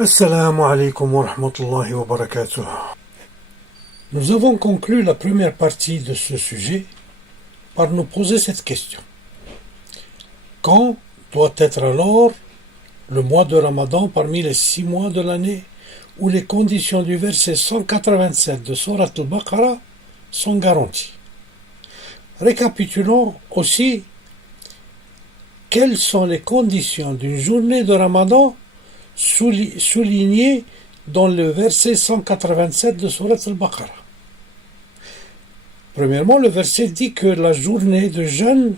Assalamu alaikum wa rahmatullahi wa barakatuh. Nous avons conclu la première partie de ce sujet par nous poser cette question. Quand doit être alors le mois de Ramadan parmi les 6 mois de l'année où les conditions du verset 187 de Surat al-Baqarah sont garanties? Récapitulons aussi quelles sont les conditions d'une journée de Ramadan souligné dans le verset 187 de Surat al-Baqarah. Premièrement, le verset dit que la journée de jeûne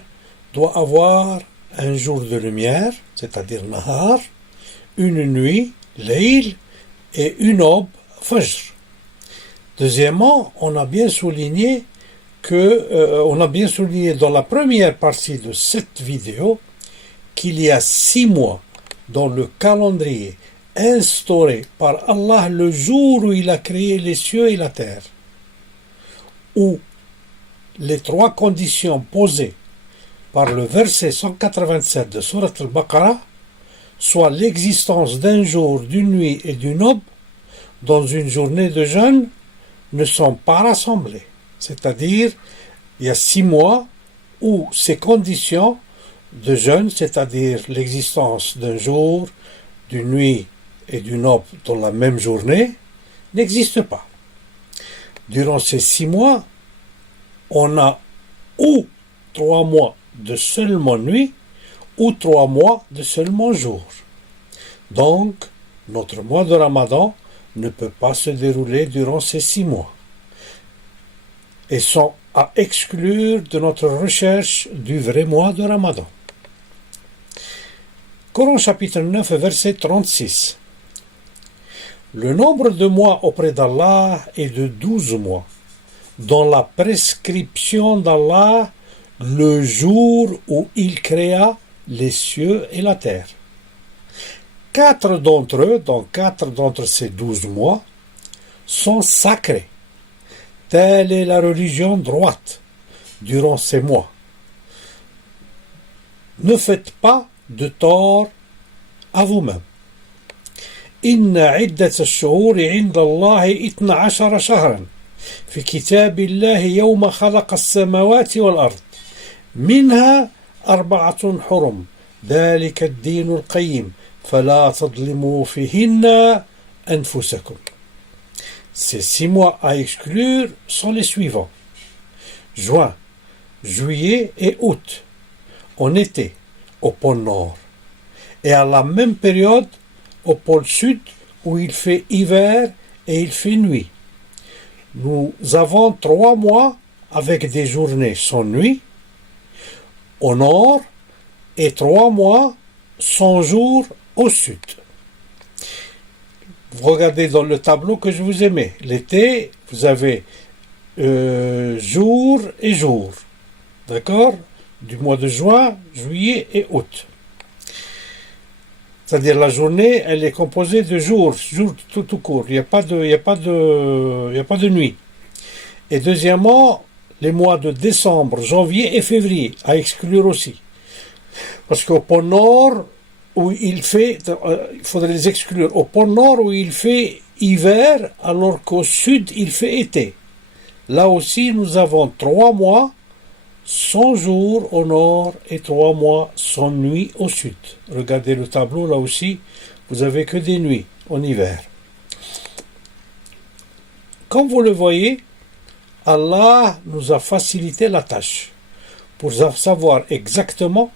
doit avoir un jour de lumière, c'est-à-dire Nahar, une nuit, Layl, et une aube, Fajr. Deuxièmement, on a bien souligné dans la première partie de cette vidéo qu'il y a 6 mois dans le calendrier instauré par Allah le jour où il a créé les cieux et la terre, où les 3 conditions posées par le verset 187 de Surat al-Baqarah, soit l'existence d'un jour, d'une nuit et d'une aube dans une journée de jeûne, ne sont pas rassemblées. C'est-à-dire, il y a 6 mois où ces conditions de jeûne, c'est-à-dire l'existence d'un jour, d'une nuit et d'une aube dans la même journée, n'existent pas. Durant ces 6 mois, on a ou 3 mois de seulement nuit, ou 3 mois de seulement jour. Donc, notre mois de Ramadan ne peut pas se dérouler durant ces 6 mois, et sont à exclure de notre recherche du vrai mois de Ramadan. Coran chapitre 9, verset 36. Le nombre de mois auprès d'Allah est de 12 mois, dans la prescription d'Allah le jour où il créa les cieux et la terre. 4 d'entre eux, donc 4 d'entre ces 12 mois, sont sacrés. Telle est la religion droite durant ces mois. Ne faites pas de tort à vous-même. إن عدة الشهور عند الله 12 شهرا في كتاب الله يوم خلق السماوات والأرض منها 4 حرم ذلك الدين القيم فلا تظلموا فيهن أنفسكم. Ces 6 mois à exclure sont les suivants: juin, juillet et août, en été, au pôle Nord, et à la même période au pôle Sud où il fait hiver et il fait nuit. Nous avons 3 mois avec des journées sans nuit au Nord et 3 mois sans jour au Sud. Vous regardez dans le tableau que je vous ai mis. L'été, vous avez jour et jour. D'accord? Du mois de juin, juillet et août. C'est-à-dire la journée, elle est composée de jours tout court. Il n'y a pas de nuit. Et deuxièmement, les mois de décembre, janvier et février, à exclure aussi. Parce qu'au pôle Nord, où il faudrait les exclure. Au pôle Nord, où il fait hiver, alors qu'au Sud, il fait été. Là aussi, nous avons 3 mois sans jour au nord et 3 mois sans nuit au sud. Regardez le tableau, là aussi, vous avez que des nuits en hiver. Comme vous le voyez, Allah nous a facilité la tâche pour savoir exactement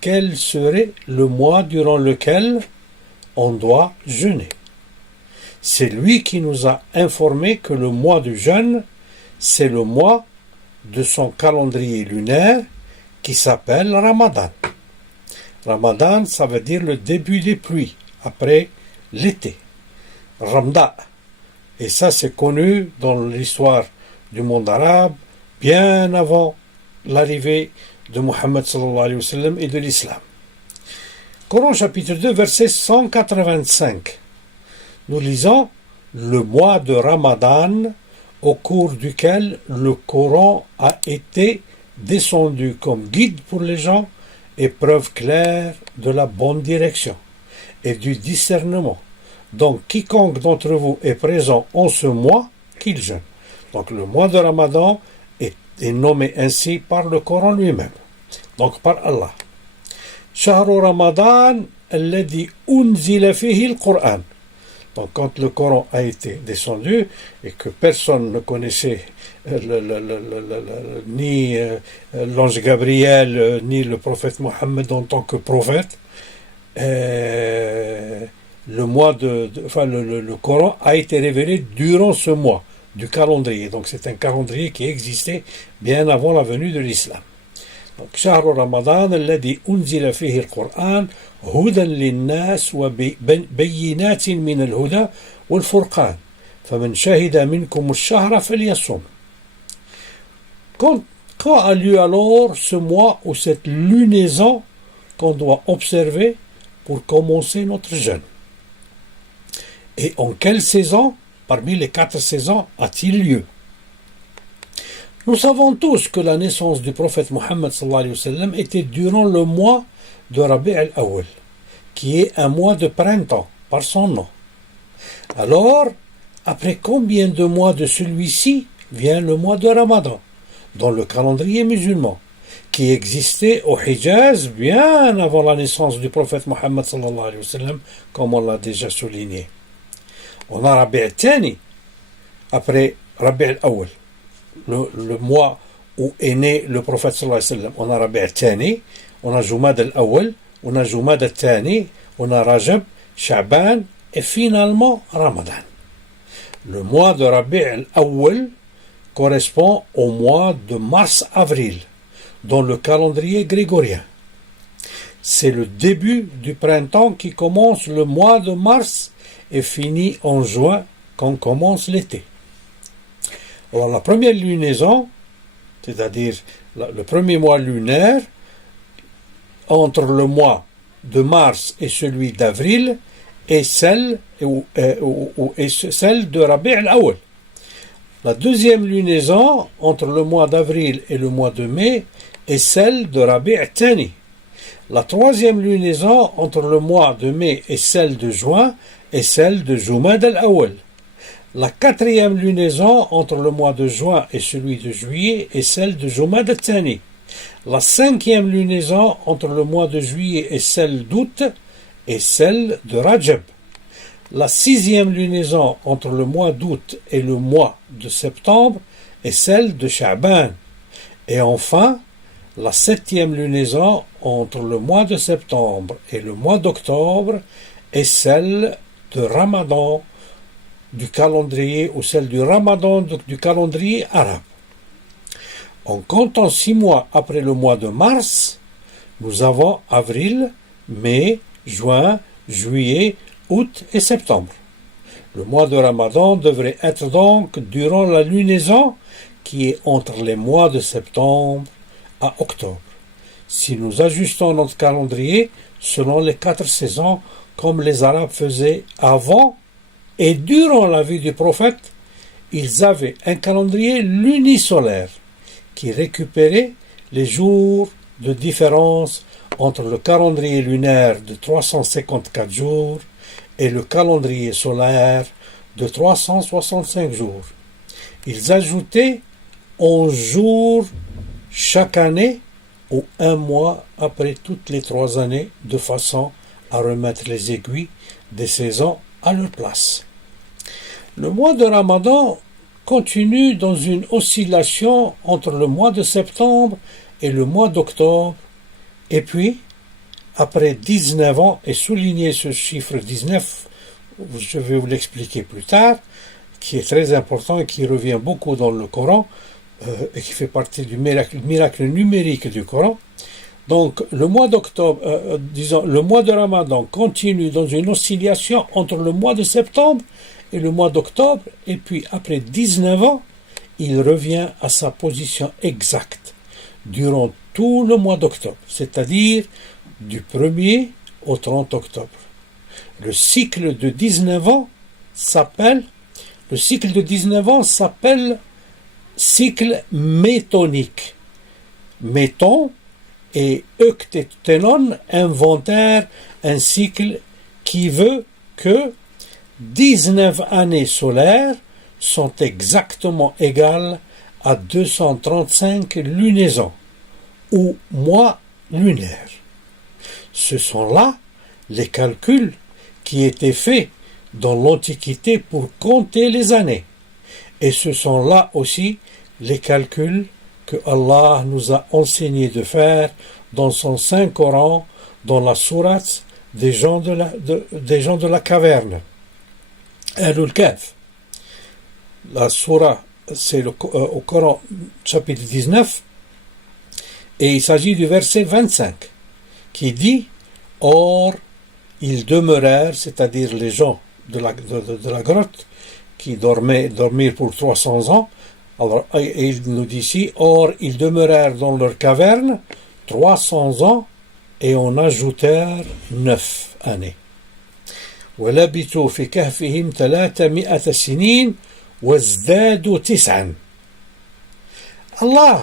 quel serait le mois durant lequel on doit jeûner. C'est lui qui nous a informé que le mois du jeûne, c'est le mois de son calendrier lunaire qui s'appelle Ramadan. Ramadan, ça veut dire le début des pluies, après l'été. Ramda. Et ça, c'est connu dans l'histoire du monde arabe, bien avant l'arrivée de Muhammad sallallahu alayhi wa sallam et de l'islam. Coran chapitre 2, verset 185. Nous lisons le mois de Ramadan, au cours duquel le Coran a été descendu comme guide pour les gens et preuve claire de la bonne direction et du discernement, Donc, quiconque d'entre vous est présent en ce mois, qu'il jeûne. Donc, le mois de Ramadan est nommé ainsi par le Coran lui-même. Donc, par Allah. Shahru Ramadan, alladhi unzila fihi al-Qur'an. Donc, quand le Coran a été descendu et que personne ne connaissait ni l'ange Gabriel, ni le prophète Mohammed en tant que prophète, le Coran a été révélé durant ce mois du calendrier. Donc, c'est un calendrier qui existait bien avant la venue de l'islam. Donc, شهر رمضان الذي أنزل فيه القرآن هدى للناس وبينات من الهدى والفرقان فمن شهد منكم الشهر فليصم. Quand a lieu alors ce mois ou cette lunaison qu'on doit observer pour commencer notre jeûne? Et en quelle saison, parmi les 4 saisons, a-t-il lieu? Nous savons tous que la naissance du prophète Mohammed était durant le mois de Rabi' al-Awwal, qui est un mois de printemps, par son nom. Alors, après combien de mois de celui-ci vient le mois de Ramadan, dans le calendrier musulman, qui existait au Hijaz bien avant la naissance du prophète Mohammed comme on l'a déjà souligné. On a Rabi' al-Thani, après Rabi' al-Awwal. Le mois où est né le prophète sallallahu alayhi wa sallam. On a Rabi' al-Thani, on a Jumad al-Awwal, on a Jumad al-Thani, on a Rajab, Sha'ban et finalement Ramadan. Le mois de Rabi' al-Awwal correspond au mois de mars-avril dans le calendrier grégorien. C'est le début du printemps qui commence le mois de mars et finit en juin quand commence l'été. Alors la première lunaison, c'est-à-dire le premier mois lunaire, entre le mois de mars et celui d'avril, est celle de Rabi' al-Awwal. La deuxième lunaison, entre le mois d'avril et le mois de mai, est celle de Rabi' al-Thani. La troisième lunaison, entre le mois de mai et celle de juin, est celle de Jumad al-Awwal. La quatrième lunaison entre le mois de juin et celui de juillet est celle de Jumad al-Thani. La cinquième lunaison entre le mois de juillet et celle d'août est celle de Rajab. La sixième lunaison entre le mois d'août et le mois de septembre est celle de Sha'ban. Et enfin, la septième lunaison entre le mois de septembre et le mois d'octobre est celle de Ramadan du calendrier ou celle du Ramadan du calendrier arabe. En comptant 6 mois après le mois de mars, nous avons avril, mai, juin, juillet, août et septembre. Le mois de Ramadan devrait être donc durant la lunaison qui est entre les mois de septembre à octobre. Si nous ajustons notre calendrier selon les 4 saisons comme les Arabes faisaient avant et durant la vie du prophète, ils avaient un calendrier lunisolaire qui récupérait les jours de différence entre le calendrier lunaire de 354 jours et le calendrier solaire de 365 jours. Ils ajoutaient 11 jours chaque année ou un mois après toutes les 3 années de façon à remettre les aiguilles des saisons à leur place. Le mois de Ramadan continue dans une oscillation entre le mois de septembre et le mois d'octobre, et puis, après 19 ans, et souligner ce chiffre 19, je vais vous l'expliquer plus tard, qui est très important et qui revient beaucoup dans le Coran, et qui fait partie du miracle numérique du Coran. Donc, le mois d'octobre, le mois de Ramadan continue dans une oscillation entre le mois de septembre et le mois d'octobre, et puis après 19 ans, il revient à sa position exacte durant tout le mois d'octobre, c'est-à-dire du 1er au 30 octobre. Le cycle de 19 ans s'appelle cycle métonique. Méton et Eucténon inventèrent un cycle qui veut que 19 années solaires sont exactement égales à 235 lunaisons, ou mois lunaires. Ce sont là les calculs qui étaient faits dans l'Antiquité pour compter les années. Et ce sont là aussi les calculs que Allah nous a enseigné de faire dans son Saint-Coran, dans la sourate des gens de la caverne. Ahlul Kahf. La sourate, c'est au Coran, chapitre 19, et il s'agit du verset 25, qui dit « Or, ils demeurèrent, c'est-à-dire les gens de la grotte, qui dormirent pour 300 ans, alors, et il nous dit ici « Or, ils demeurèrent dans leur caverne 300 ans, et on ajoutèrent 9 années. » وَلَبِثُوا فِي كَهْفِهِمْ 300 سِنِينَ وَازْدَادُوا 9. Allah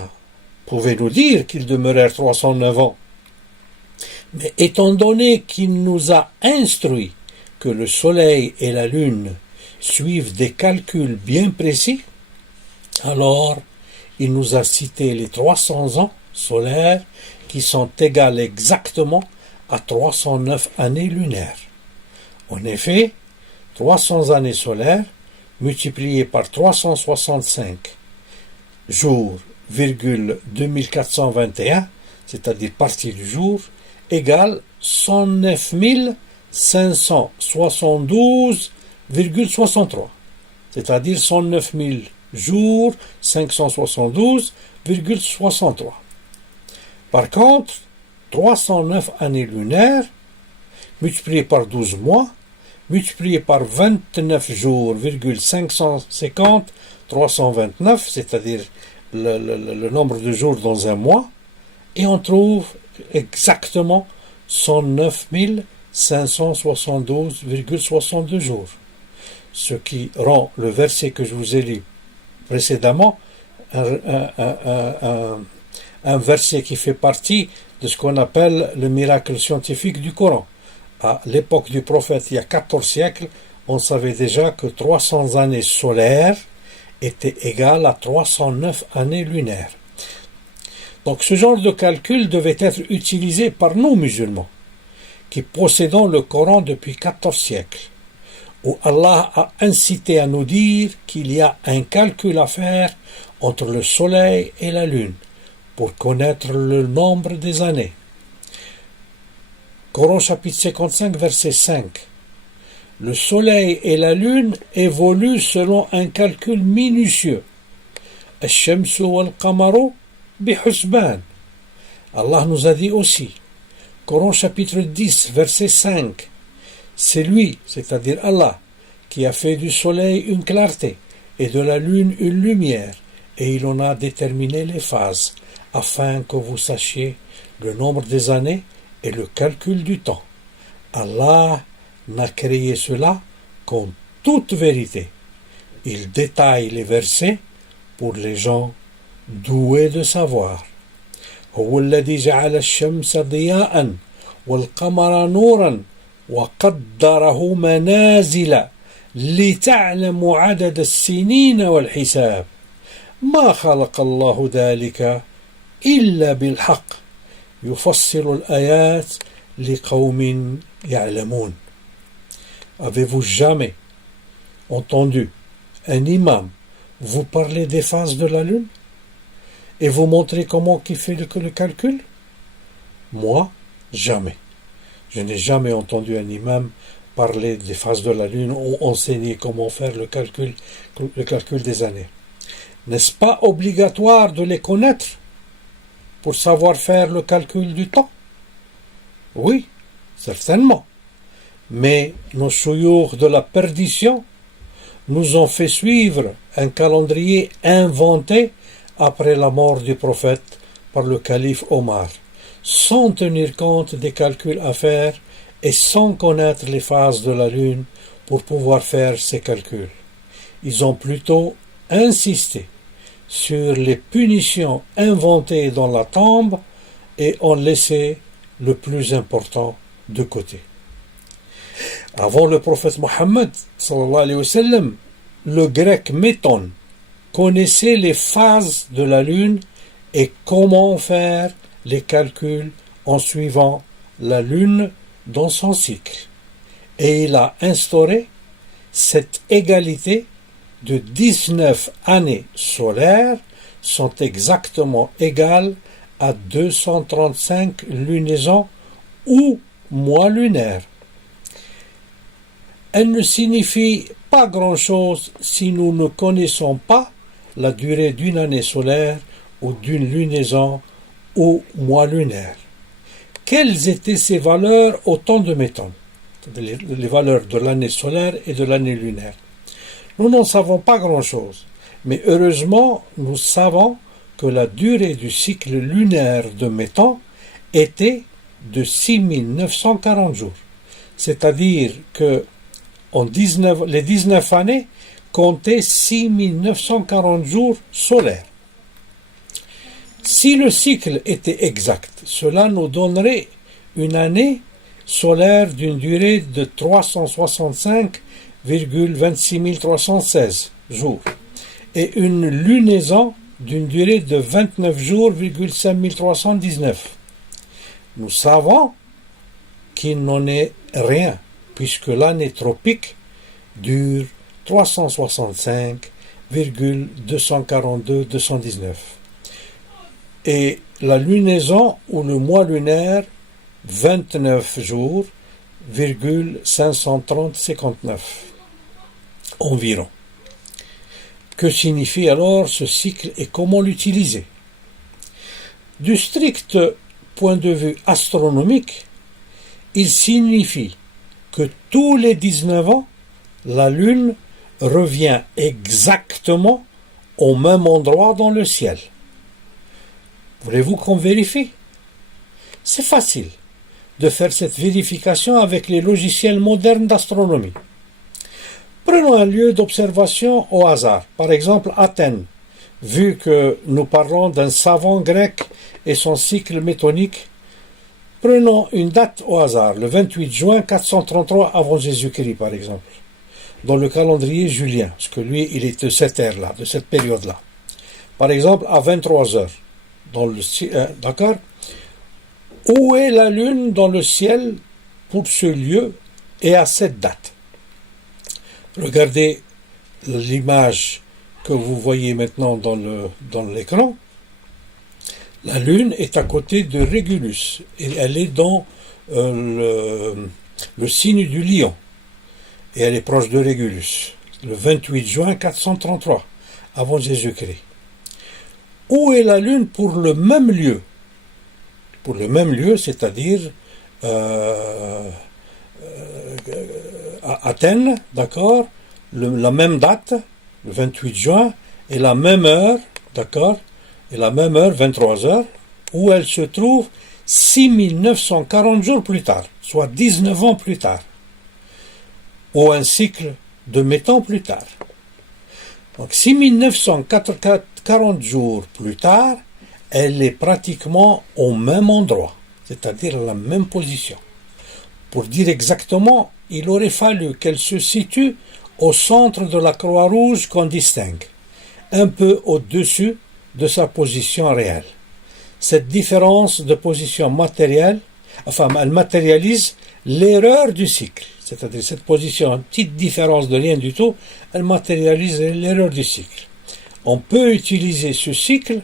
pouvait nous dire qu'ils demeurèrent 309 ans. Mais étant donné qu'il nous a instruit que le soleil et la lune suivent des calculs bien précis, alors il nous a cité les 300 ans solaires qui sont égales exactement à 309 années lunaires. En effet, 300 années solaires multipliées par 365 jours, 2421, c'est-à-dire partie du jour, égale 109 572,63, c'est-à-dire 109 000 jours 572,63. Par contre, 309 années lunaires multipliées par 12 mois, multiplié par 29 jours, 550, 329, c'est-à-dire le nombre de jours dans un mois, et on trouve exactement 109 572,62 jours. Ce qui rend le verset que je vous ai lu précédemment un verset qui fait partie de ce qu'on appelle le miracle scientifique du Coran. À l'époque du prophète, il y a 14 siècles, on savait déjà que 300 années solaires étaient égales à 309 années lunaires. Donc ce genre de calcul devait être utilisé par nous musulmans, qui possédons le Coran depuis 14 siècles, où Allah a incité à nous dire qu'il y a un calcul à faire entre le soleil et la lune pour connaître le nombre des années. Coran chapitre 55, verset 5. Le soleil et la lune évoluent selon un calcul minutieux. Ash-shamsu wal-qamaru bihusban. Allah nous a dit aussi, Coran chapitre 10, verset 5. C'est lui, c'est-à-dire Allah, qui a fait du soleil une clarté et de la lune une lumière, et il en a déterminé les phases, afin que vous sachiez le nombre des années et le calcul du temps. Allah n'a créé cela qu'en toute vérité. Il détaille les versets pour les gens doués de savoir. هو الذي جعل الشمس ضياء والقمر نورا وقدره منازل لتعلموا عدد السنين والحساب ما خلق الله ذلك إلا بالحق يفصل الآيات لقوم يعلمون. Avez-vous jamais entendu un imam vous parler des phases de la lune et vous montrer comment il fait le calcul? Moi, jamais. Je n'ai jamais entendu un imam parler des phases de la lune ou enseigner comment faire le calcul des années. N'est-ce pas obligatoire de les connaître pour savoir faire le calcul du temps? Oui, certainement. Mais nos chouyours de la perdition nous ont fait suivre un calendrier inventé après la mort du prophète par le calife Omar, sans tenir compte des calculs à faire et sans connaître les phases de la lune pour pouvoir faire ces calculs. Ils ont plutôt insisté sur les punitions inventées dans la tombe et ont laissé le plus important de côté. Avant le prophète Mohammed, sallallahu alayhi wa sallam, le grec Méton connaissait les phases de la lune et comment faire les calculs en suivant la lune dans son cycle. Et il a instauré cette égalité de 19 années solaires sont exactement égales à 235 lunaisons ou mois lunaires. Elle ne signifie pas grand-chose si nous ne connaissons pas la durée d'une année solaire ou d'une lunaison ou mois lunaire. Quelles étaient ces valeurs au temps de Méton, les valeurs de l'année solaire et de l'année lunaire? Nous n'en savons pas grand-chose, mais heureusement, nous savons que la durée du cycle lunaire de Méton était de 6940 jours. C'est-à-dire que les 19 années comptaient 6940 jours solaires. Si le cycle était exact, cela nous donnerait une année solaire d'une durée de 365,26 316 jours et une lunaison d'une durée de 29 jours, 5319. Nous savons qu'il n'en est rien, puisque l'année tropique dure 365,242-219. Et la lunaison ou le mois lunaire, 29 jours, 530-59 environ. Que signifie alors ce cycle et comment l'utiliser? Du strict point de vue astronomique, il signifie que tous les 19 ans, la Lune revient exactement au même endroit dans le ciel. Voulez-vous qu'on vérifie? C'est facile de faire cette vérification avec les logiciels modernes d'astronomie. Prenons un lieu d'observation au hasard, par exemple Athènes, vu que nous parlons d'un savant grec et son cycle métonique. Prenons une date au hasard, le 28 juin 433 avant Jésus-Christ par exemple, dans le calendrier julien, parce que lui il est de cette ère-là, de cette période-là. Par exemple à 23 heures, d'accord? Où est la lune dans le ciel pour ce lieu et à cette date? Regardez l'image que vous voyez maintenant dans l'écran. La lune est à côté de Régulus et elle est dans le signe du lion et elle est proche de Régulus, le 28 juin 433 avant Jésus-Christ. Où est la lune pour le même lieu? Pour le même lieu, c'est-à-dire à Athènes, d'accord, la même date, le 28 juin, et la même heure, d'accord, et la même heure, 23 heures, où elle se trouve 6940 jours plus tard, soit 19 ans plus tard, ou un cycle de Méton plus tard. Donc 6940 jours plus tard, elle est pratiquement au même endroit, c'est-à-dire à la même position. Pour dire exactement, il aurait fallu qu'elle se situe au centre de la croix rouge qu'on distingue, un peu au-dessus de sa position réelle. Cette différence de position matérielle, elle matérialise l'erreur du cycle, c'est-à-dire cette position, une petite différence de rien du tout, elle matérialise l'erreur du cycle. On peut utiliser ce cycle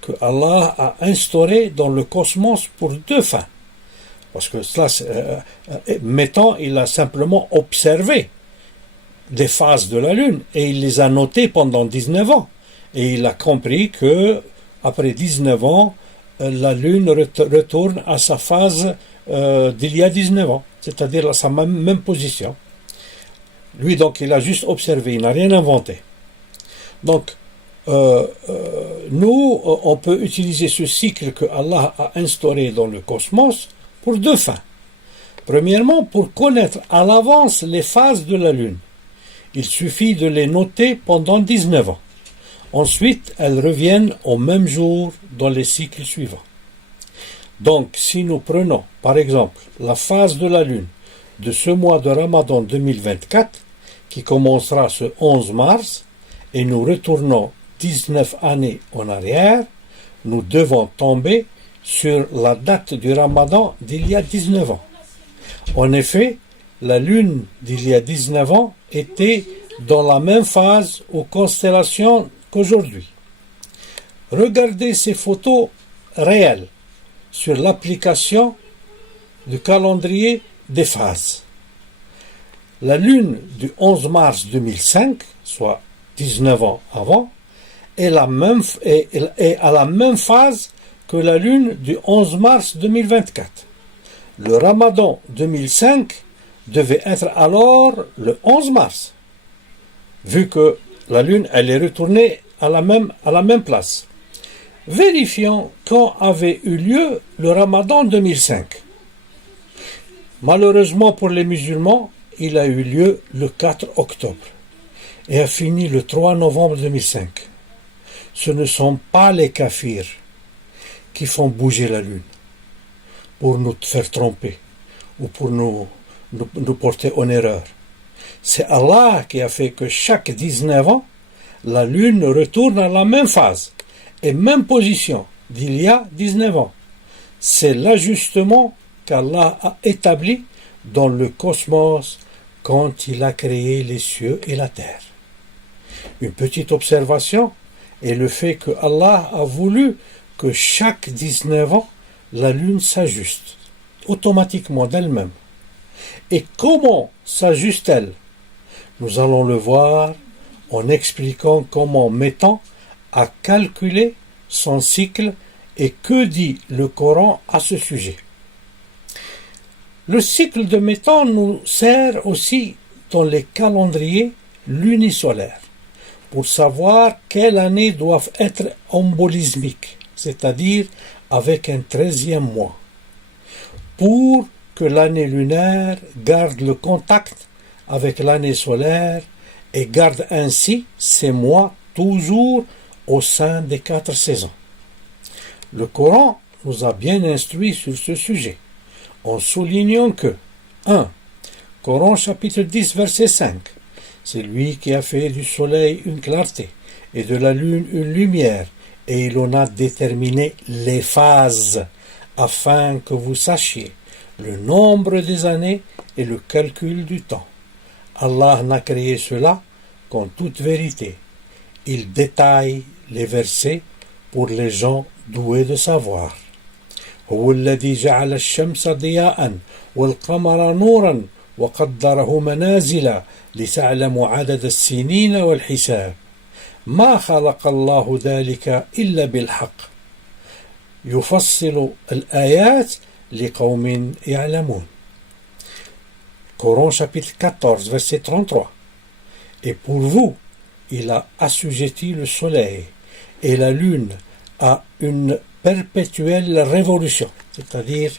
que Allah a instauré dans le cosmos pour deux fins. Parce que cela, Méton, il a simplement observé des phases de la Lune et il les a notées pendant 19 ans. Et il a compris que après 19 ans, la Lune retourne à sa phase d'il y a 19 ans, c'est-à-dire à sa même position. Lui, donc, il a juste observé, il n'a rien inventé. Donc, nous, on peut utiliser ce cycle que Allah a instauré dans le cosmos pour deux fins. Premièrement, pour connaître à l'avance les phases de la Lune. Il suffit de les noter pendant 19 ans. Ensuite, elles reviennent au même jour dans les cycles suivants. Donc, si nous prenons, par exemple, la phase de la Lune de ce mois de Ramadan 2024, qui commencera ce 11 mars, et nous retournons 19 années en arrière, nous devons tomber sur la date du Ramadan d'il y a 19 ans. En effet, la lune d'il y a 19 ans était dans la même phase aux constellations qu'aujourd'hui. Regardez ces photos réelles sur l'application du calendrier des phases. La lune du 11 mars 2005, soit 19 ans avant, est à la même phase que la lune du 11 mars 2024. Le Ramadan 2005 devait être alors le 11 mars, vu que la lune elle est retournée à la même place. Vérifions quand avait eu lieu le Ramadan 2005. Malheureusement pour les musulmans, il a eu lieu le 4 octobre et a fini le 3 novembre 2005. Ce ne sont pas les kafirs qui font bouger la lune pour nous faire tromper ou pour nous porter en erreur. C'est Allah qui a fait que chaque 19 ans, la lune retourne à la même phase et même position d'il y a 19 ans. C'est l'ajustement qu'Allah a établi dans le cosmos quand il a créé les cieux et la terre. Une petite observation est le fait que Allah a voulu que chaque 19 ans, la lune s'ajuste automatiquement d'elle-même. Et comment s'ajuste-t-elle? Nous allons le voir en expliquant comment Métan a calculé son cycle et que dit le Coran à ce sujet. Le cycle de Métan nous sert aussi dans les calendriers lunisolaires pour savoir quelles années doivent être embolismiques, c'est-à-dire avec un 13e mois, pour que l'année lunaire garde le contact avec l'année solaire et garde ainsi ces mois toujours au sein des 4 saisons. Le Coran nous a bien instruits sur ce sujet, en soulignant que 1. Coran chapitre 10 verset 5. C'est lui qui a fait du soleil une clarté et de la lune une lumière, et il en a déterminé les phases, afin que vous sachiez le nombre des années et le calcul du temps. Allah n'a créé cela qu'en toute vérité. Il détaille les versets pour les gens doués de savoir. هو الذي جعل الشمس ضياء والقمر نورا وقدره منازل لتعلموا عدد السنين والحساب ما خلق الله ذلك إلا بالحق يفصل الآيات لقوم يعلمون. Coran chapitre 14 verset 33. Et pour vous, il a assujetti le soleil et la lune à une perpétuelle révolution, c'est-à-dire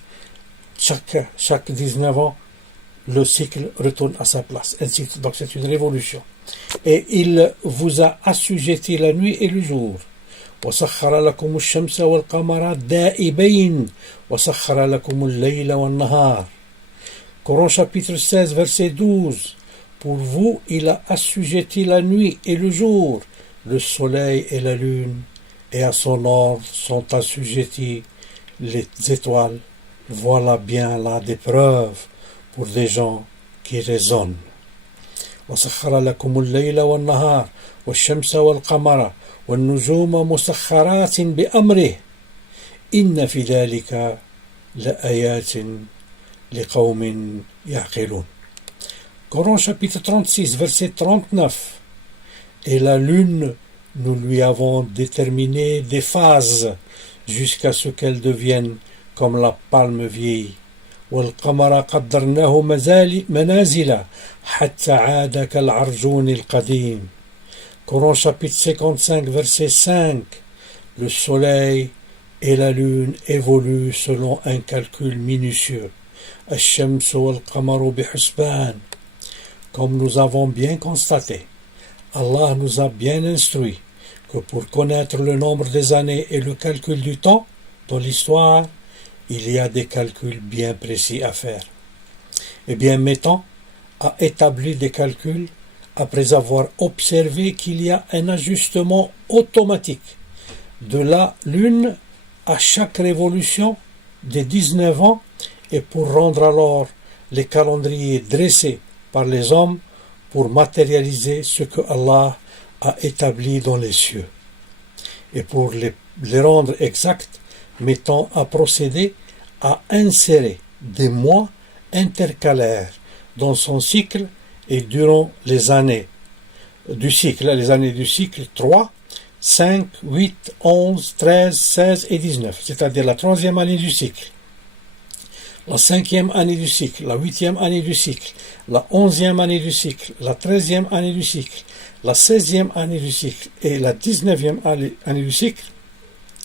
chaque 19 ans, le cycle retourne à sa place. Donc c'est une révolution. Et il vous a assujetti la nuit et le jour. وسخر لكم الشمس والقمر دائبين وسخر لكم الليل والنهار. Coran chapitre 16 verset 12. Pour vous, il a assujetti la nuit et le jour, le soleil et la lune, et à son ordre sont assujettis les étoiles. Voilà bien là des preuves pour des gens qui raisonnent. وسخر لكم الليل والنهار والشمس والقمر والنجوم مسخرات بأمره إن في ذلك لآيات لقوم يعقلون. Coran chapitre 36 verset 39. Et la lune, nous lui avons déterminé des phases jusqu'à ce qu'elle devienne comme la palme vieille. والقمر قدرناه منازل حتى عاد كالعرجون القديم. Coran chapitre 55 verset 5. Le soleil et la lune évoluent selon un calcul minutieux. الشمس والقمر بحسبان. Comme nous avons bien constaté, Allah nous a bien instruit que pour connaître le nombre des années et le calcul du temps dans l'histoire, il y a des calculs bien précis à faire. Eh bien, Métan a établi des calculs après avoir observé qu'il y a un ajustement automatique de la Lune à chaque révolution des 19 ans, et pour rendre alors les calendriers dressés par les hommes pour matérialiser ce que Allah a établi dans les cieux. Et pour les rendre exacts, Métan a procédé à insérer des mois intercalaires dans son cycle, et durant les années du cycle 3, 5, 8, 11, 13, 16 et 19, c'est-à-dire la troisième année du cycle, la cinquième année du cycle, la huitième année du cycle, la 11e année du cycle, la 13e année du cycle, la 16e année du cycle et la 19e année du cycle.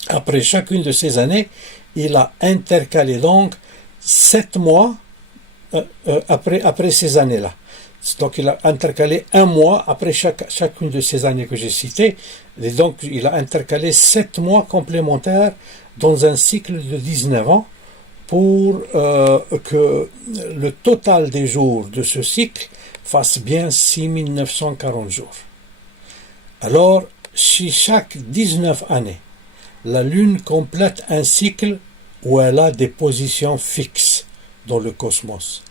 Après chacune de ces années, il a intercalé donc 7 mois après ces années-là. Donc il a intercalé un mois après chacune de ces années que j'ai citées, et donc il a intercalé 7 mois complémentaires dans un cycle de 19 ans pour que le total des jours de ce cycle fasse bien 6940 jours. Alors, si chaque 19 années, la Lune complète un cycle où elle a des positions fixes dans le cosmos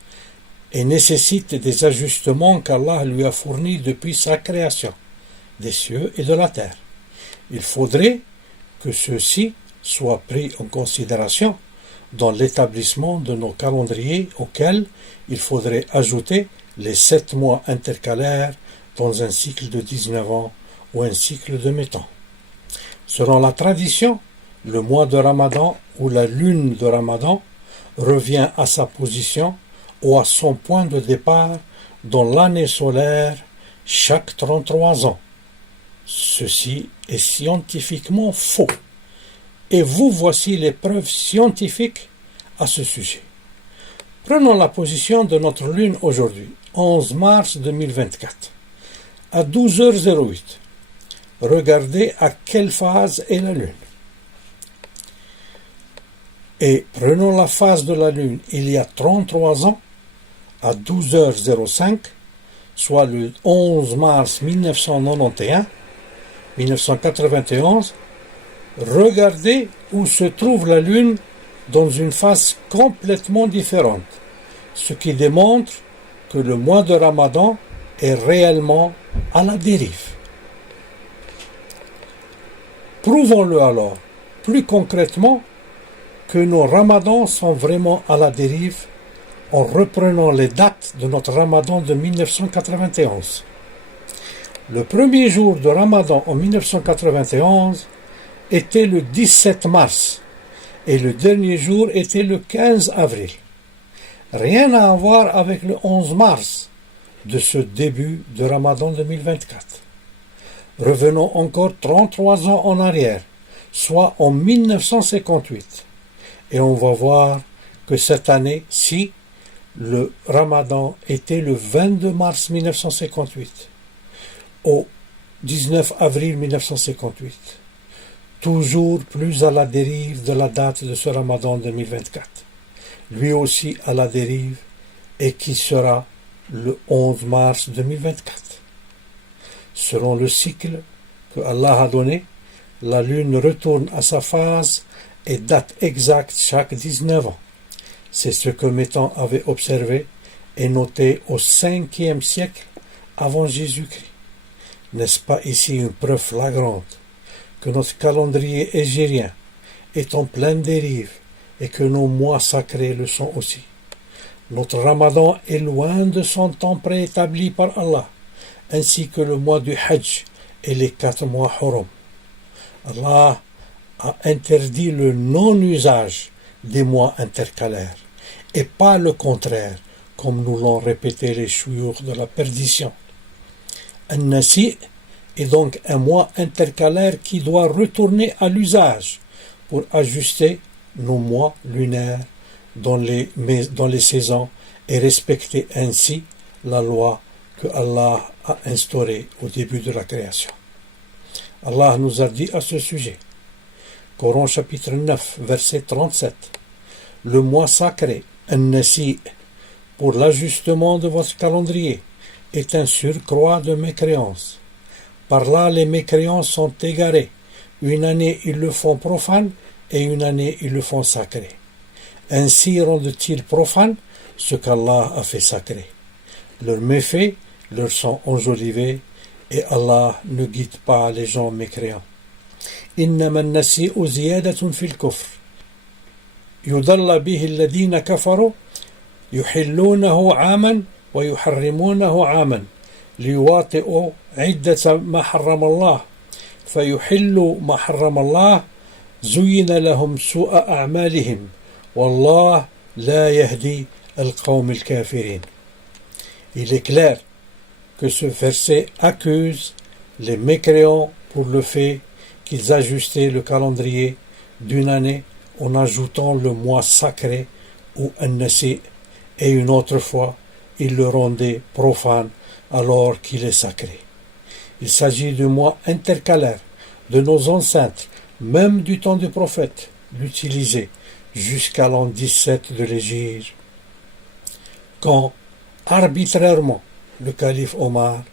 et nécessite des ajustements qu'Allah lui a fournis depuis sa création des cieux et de la terre, il faudrait que ceux-ci soient pris en considération dans l'établissement de nos calendriers auxquels il faudrait ajouter les 7 mois intercalaires dans un cycle de 19 ans ou un cycle de Métan. Selon la tradition, le mois de Ramadan ou la lune de Ramadan revient à sa position ou à son point de départ dans l'année solaire chaque 33 ans. Ceci est scientifiquement faux. Et vous voici les preuves scientifiques à ce sujet. Prenons la position de notre lune aujourd'hui, 11 mars 2024, à 12h08. Regardez à quelle phase est la lune. Et prenons la phase de la lune il y a 33 ans, à 12h05, soit le 11 mars 1991, regardez où se trouve la Lune dans une phase complètement différente, ce qui démontre que le mois de Ramadan est réellement à la dérive. Prouvons-le alors, plus concrètement, que nos ramadans sont vraiment à la dérive en reprenant les dates de notre Ramadan de 1991. Le premier jour de Ramadan en 1991 était le 17 mars et le dernier jour était le 15 avril. Rien à voir avec le 11 mars de ce début de Ramadan 2024. Revenons encore 33 ans en arrière, soit en 1958, et on va voir que cette année-ci, le Ramadan était le 22 mars 1958 au 19 avril 1958. Toujours plus à la dérive de la date de ce Ramadan 2024. Lui aussi à la dérive et qui sera le 11 mars 2024. Selon le cycle que Allah a donné, la lune retourne à sa phase et date exacte chaque 19 ans. C'est ce que Métan avait observé et noté au 5e siècle avant Jésus-Christ. N'est-ce pas ici une preuve flagrante que notre calendrier hégirien est en pleine dérive et que nos mois sacrés le sont aussi? Notre Ramadan est loin de son temps préétabli par Allah, ainsi que le mois du Hajj et les 4 mois Hurum. Allah a interdit le non-usage des mois intercalaires, et pas le contraire, comme nous l'ont répété les chouyours de la perdition. An-Nasi est donc un mois intercalaire qui doit retourner à l'usage pour ajuster nos mois lunaires dans les saisons et respecter ainsi la loi que Allah a instaurée au début de la création. Allah nous a dit à ce sujet, Coran chapitre 9, verset 37, le mois sacré, An-Nasi, pour l'ajustement de votre calendrier est un surcroît de mécréance. Par là, les mécréants sont égarés. Une année, ils le font profane et une année, ils le font sacré. Ainsi rendent-ils profane ce qu'Allah a fait sacré. Leurs méfaits leur sont enjolivés et Allah ne guide pas les gens mécréants. إنما النسيء زيادة في الكفر يضل به الذين كفروا يحلونه عاما ويحرمونه عاما ليواطئوا عدة ما حرم الله فيحلوا ما حرم الله زين لهم سوء أعمالهم والله لا يهدي القوم الكافرين. Il est clair que ce verset accuse les mécréants pour le fait qu'ils ajustaient le calendrier d'une année en ajoutant le mois sacré ou an-nasi et une autre fois ils le rendaient profane alors qu'il est sacré. Il s'agit du mois intercalaire de nos ancêtres, même du temps du prophète, l'utiliser jusqu'à l'an 17 de l'Hégire, quand arbitrairement le calife Omar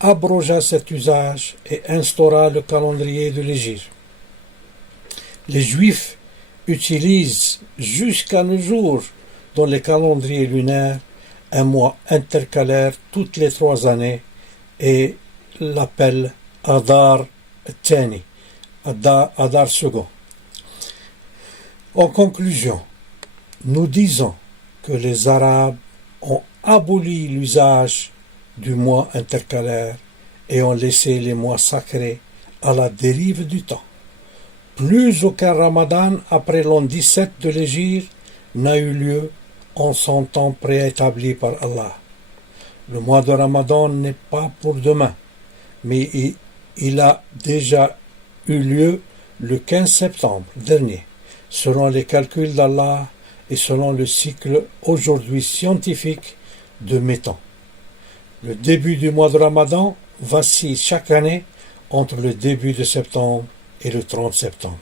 abrogea cet usage et instaura le calendrier de l'Hégire. Les Juifs utilisent jusqu'à nos jours dans les calendriers lunaires un mois intercalaire toutes les 3 années et l'appellent Adar Thani, Adar second. En conclusion, nous disons que les Arabes ont aboli l'usage du mois intercalaire et ont laissé les mois sacrés à la dérive du temps. Plus aucun Ramadan après l'an 17 de l'Hégire n'a eu lieu en son temps préétabli par Allah. Le mois de Ramadan n'est pas pour demain, mais il a déjà eu lieu le 15 septembre dernier, selon les calculs d'Allah et selon le cycle aujourd'hui scientifique de mes temps. Le début du mois de Ramadan vacille chaque année entre le début de septembre et le 30 septembre.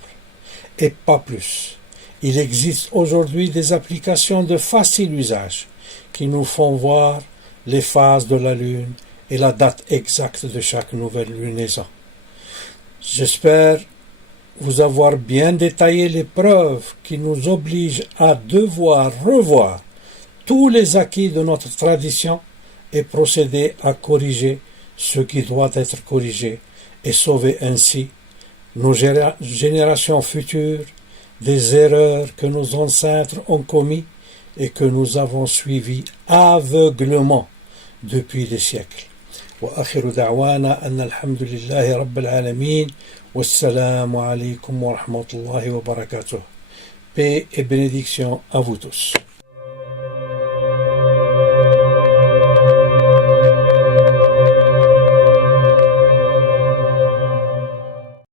Et pas plus. Il existe aujourd'hui des applications de facile usage qui nous font voir les phases de la Lune et la date exacte de chaque nouvelle lunaison. J'espère vous avoir bien détaillé les preuves qui nous obligent à devoir revoir tous les acquis de notre tradition et procéder à corriger ce qui doit être corrigé et sauver ainsi nos générations futures des erreurs que nos ancêtres ont commis et que nous avons suivies aveuglement depuis des siècles. وآخر دعوانا أن الحمد لله رب العالمين والسلام عليكم ورحمة الله وبركاته. Paix et bénédiction à vous tous.